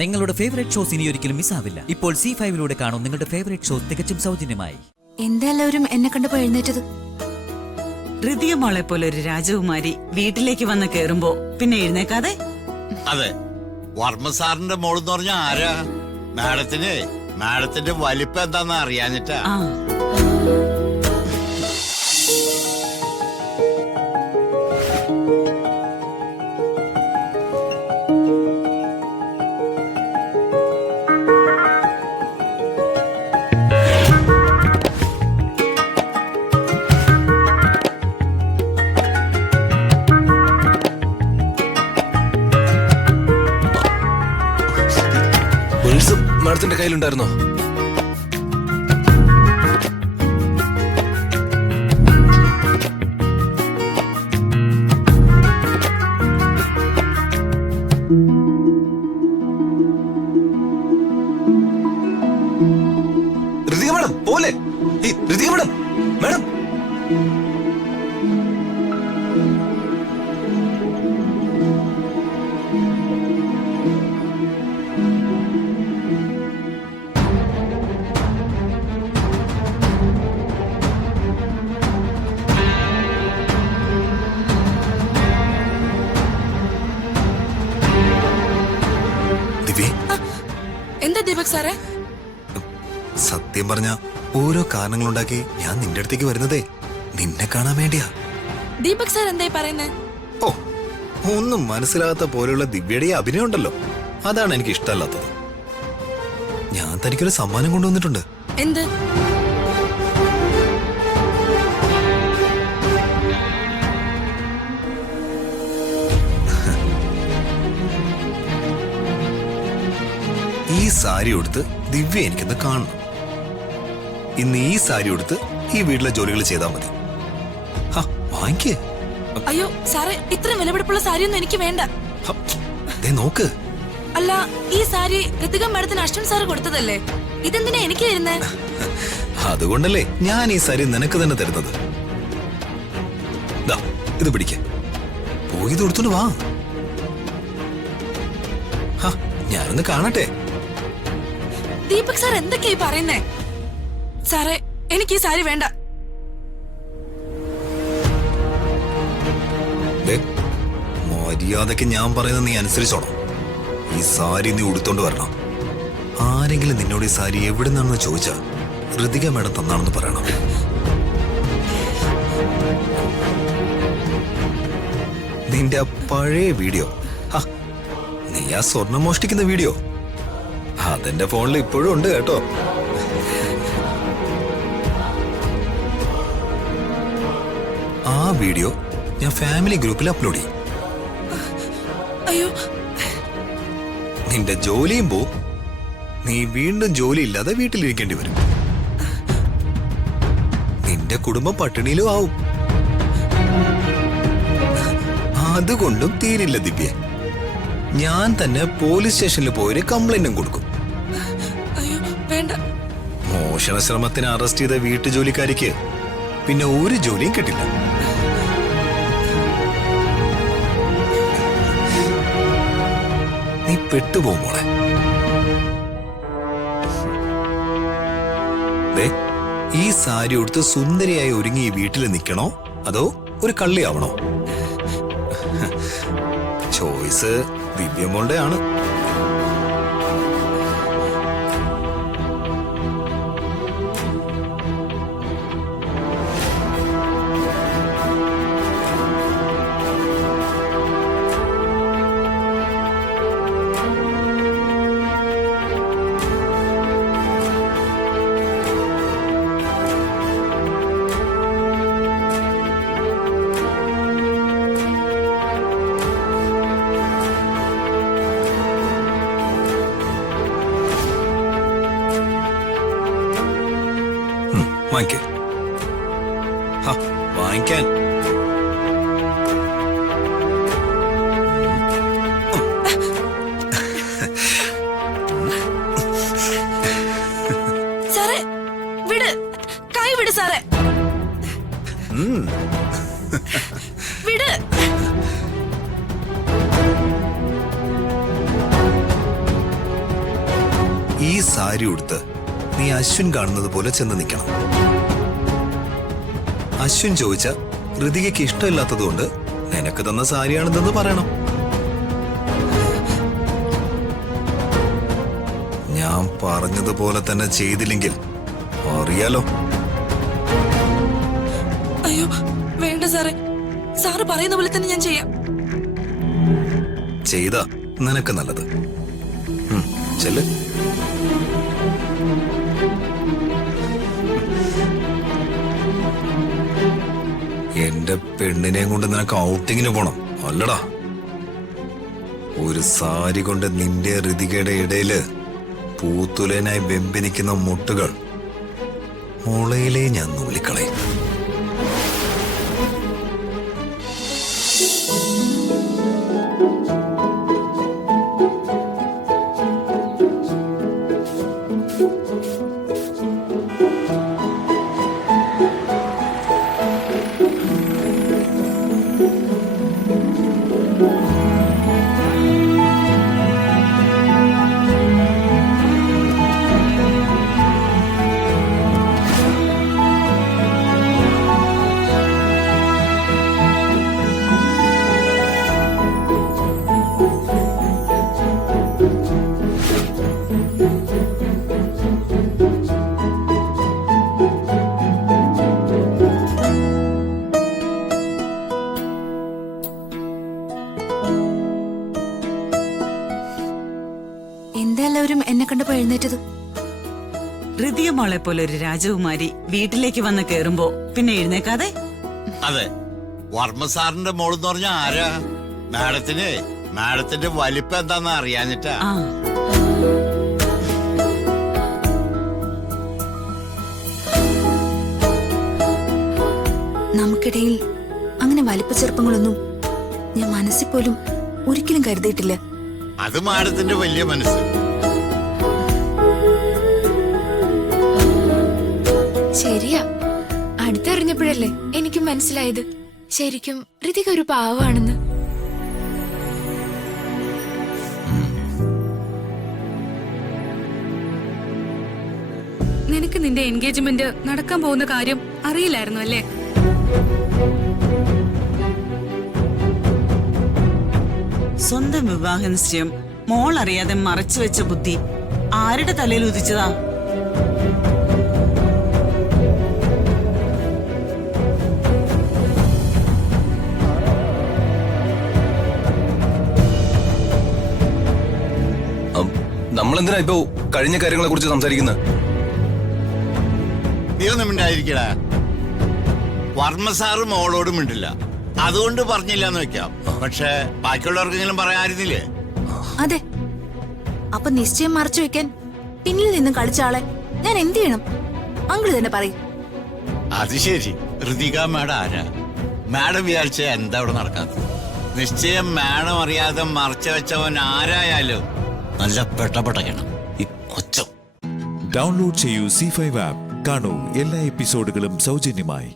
നിങ്ങളുടെ favourite shows ഇനി ഒരിക്കലും മിസ്സാവില്ല. ഇപ്പോൾ C5 കാണും നിങ്ങളുടെ ഫേവറേറ്റ് ഷോസ് തികച്ചും സൗജന്യമായി. എന്തായാലും എന്നെ കണ്ടപ്പോ എഴുന്നേറ്റത്? ഋതിക മോളെ പോലെ ഒരു രാജകുമാരി വീട്ടിലേക്ക് വന്ന് കേറുമ്പോ പിന്നെ എഴുന്നേക്കാതെ? അതെ, വർമ്മ സാറിന്റെ മോളെന്ന് പറഞ്ഞ ആരാ? മാഡത്തിന്റെ വലിപ്പം എന്താന്ന് അറിയാഞ്ഞിട്ടാ. ആ മാഡത്തിന്റെ കയ്യിലുണ്ടായിരുന്നോ? ഋതിക മാഡം പോലെ, ഋതിക മാഡം, മാഡം എന്താ ദീപക് സാറേ? സത്യം പറഞ്ഞ ഓരോ കാരണങ്ങളുണ്ടാക്കി ഞാൻ നിന്റെ അടുത്തേക്ക് വരുന്നതേ നിന്നെ കാണാൻ വേണ്ടിയാ. ദീപക് സാർ എന്തായി പറയുന്നേ? ഓ, ഒന്നും മനസ്സിലാകാത്ത പോലെയുള്ള ദിവ്യയുടെ അഭിനയം ഉണ്ടല്ലോ, അതാണ് എനിക്ക് ഇഷ്ടമല്ലാത്തത്. ഞാൻ തനിക്കൊരു സമ്മാനം കൊണ്ടുവന്നിട്ടുണ്ട്. എന്ത്? ഈ സാരി ഉടുത്ത് ദിവ്യ എനിക്കൊന്ന് കാണണം. ഇന്ന് ഈ സാരി ഉടുത്ത് ഈ വീട്ടിലെ ജോലികൾ ചെയ്താൽ മതി. വാങ്ങിക്കേ. അയ്യോ സാറേ, ഇത്രയും വിലപിടിപ്പുള്ള സാരിയൊന്നും എനിക്ക് വേണ്ട. നോക്ക്. അല്ല, ഈ സാരി ഋതിക മാഡത്തിന് അശ്വൻ സാറ് കൊടുത്തതല്ലേ? ഇതെന്തിനാ എനിക്ക് തരുന്നേ? അതുകൊണ്ടല്ലേ ഞാൻ ഈ സാരി നിനക്ക് തന്നെ തരുന്നത്. ഇത് പിടിക്ക, പോയി ഇത് കൊടുത്തോണ്ട് വാ. ഞാനൊന്ന് കാണട്ടെ. ദീപക് സാർ എന്തൊക്കെയായി പറയുന്നേ? സാറേ, എനിക്ക് ഈ സാരി വേണ്ട. മര്യാദക്ക് ഞാൻ പറയുന്നത് നീ അനുസരിച്ചോണം. ഈ സാരി നീ ഉടുത്തോണ്ട് വരണം. ആരെങ്കിലും നിന്നോട് ഈ സാരി എവിടെ നിന്നാണെന്ന് ചോദിച്ചാ ഋതിക മേഡം തന്നാണെന്ന് പറയണം. നിന്റെ ആ പഴയ വീഡിയോ, നീ ആ സ്വർണം മോഷ്ടിക്കുന്ന വീഡിയോ, അതെന്റെ ഫോണിൽ ഇപ്പോഴും ഉണ്ട് കേട്ടോ. ആ വീഡിയോ ഞാൻ ഫാമിലി ഗ്രൂപ്പിൽ അപ്ലോഡ് ചെയ്യും. അയ്യോ, നിന്റെ ജോലിയും പോവും, നീ വീണ്ടും ജോലി ഇല്ലാതെ വീട്ടിലിരിക്കേണ്ടി വരും, നിന്റെ കുടുംബം പട്ടിണിയിലും ആവും. അതുകൊണ്ടും തീരില്ല ദിവ്യ, ഞാൻ തന്നെ പോലീസ് സ്റ്റേഷനിൽ പോയൊരു കംപ്ലൈന്റും കൊടുക്കും. മോഷണ ശ്രമത്തിന് അറസ്റ്റ് ചെയ്ത വീട്ടുജോലിക്കാരിക്ക് പിന്നെ ഒരു ജോലിയും കിട്ടില്ല. നീ പെട്ടുപോകും മോളെ. ഈ സാരി ഉടുത്ത് സുന്ദരിയായി ഒരുങ്ങി ഈ വീട്ടിൽ നിൽക്കണോ അതോ ഒരു കള്ളിയാവണോ? ചോയ്സ് ദിവ്യമോളുടെ ആണ്. വാങ്ങിക്കാൻ സാറേ, വിട്, കൈ വിട് സാറേ. വിട്. ഈ സാരി ഉടുത്ത് നീ അശ്വിൻ കാണുന്നത് പോലെ ചെന്ന് നിൽക്കണം. അശ്വിൻ ചോദിച്ച ഋതികയ്ക്ക് ഇഷ്ടമില്ലാത്തതുകൊണ്ട് നിനക്ക് തന്ന സാരിയാണിതെന്ന് പറയണം. ഞാൻ പറഞ്ഞതുപോലെ തന്നെ ചെയ്തില്ലെങ്കിൽ അറിയാലോ. അയ്യോ വേണ്ട സാറേ, സാറ് പറയുന്ന പോലെ തന്നെ ഞാൻ ചെയ്യാം. ചെയ്താ നിനക്ക് നല്ലത്. ചെല്ല്. എന്റെ പെണ്ണിനെയും കൊണ്ട് നിനക്ക് ഔട്ടിങ്ങിന് പോണം അല്ലടാ. ഒരു സാരി കൊണ്ട് നിന്റെ ഋതികയുടെ ഇടയില് പൂത്തുലനായി വെമ്പനിക്കുന്ന മുട്ടുകൾ മുളയിലേ ഞാൻ നുള്ളിക്കളയും. എന്താ എല്ലാവരും എന്നെ കണ്ടപ്പോ എഴുന്നേറ്റത്? ഋതിയ മോളെ പോലെ ഒരു രാജകുമാരി വീട്ടിലേക്ക് വന്ന് കേറുമ്പോ പിന്നെ എഴുന്നേക്കാതെ? അതെ, വർമ്മ സാറിന്റെ മോളെന്ന് പറഞ്ഞ ആരാ? മാഡത്തിന്റെ വലിപ്പം എന്താന്ന് അറിയാഞ്ഞിട്ടാ. ആ നമുക്കിടയിൽ അങ്ങനെ വലിപ്പ ചെറുപ്പങ്ങളൊന്നും ഞാൻ മനസ്സിൽ പോലും ഒരിക്കലും കരുതിയിട്ടില്ല. അത് മാഡത്തിന്റെ വലിയ മനസ്സ്. ശരിയാ, അടുത്തറിഞ്ഞപ്പോഴല്ലേ എനിക്കും മനസ്സിലായത് ശരിക്കും ഋതിക ഒരു പാവാണെന്ന്. നിനക്ക് നിന്റെ എൻഗേജ്മെന്റ് നടക്കാൻ പോകുന്ന കാര്യം അറിയില്ലായിരുന്നു അല്ലേ? സ്വന്തം വിവാഹ നിശ്ചയം മോൾ അറിയാതെ മറച്ചു വെച്ച ബുദ്ധി ആരുടെ തലയിൽ ഉദിച്ചതാ? നമ്മളെന്തിനാ ഇപ്പോ കഴിഞ്ഞ കാര്യങ്ങളെ കുറിച്ച് സംസാരിക്കുന്നത്? നീ ഒന്നും മിണ്ടായിരിക്കടാ. വർമ്മ സാറ് മോളോട് മിണ്ടില്ല, അതുകൊണ്ട് പറഞ്ഞില്ലാന്ന് വെക്കാം. പക്ഷെ ബാക്കിയുള്ളവർക്കെങ്കിലും പറയാതിരുന്നില്ലേ? അതെ, അപ്പൊ നിശ്ചയം മറച്ചു വെക്കാൻ പിന്നിൽ നിന്നും കളിച്ച ആളെ ഞാൻ എന്ത് ചെയ്യണം? അങ്കിള് തന്നെ പറയും. അത് ശരി, ഋതിക മാഡം ആരാ? മാഡം വിചാരിച്ച എന്താ ഇവിടെ നടക്കാത്തത്? നിശ്ചയം മാഡം അറിയാതെ മറച്ചു വെച്ചവൻ ആരായാലും നല്ല പെട്ടപ്പെടക്കണം. ഈ ഒച്ച ഡൗൺലോഡ് ചെയ്യൂ C5 ആപ്പ്. കാണൂ എല്ലാ എപ്പിസോഡുകളും സൗജന്യമായി.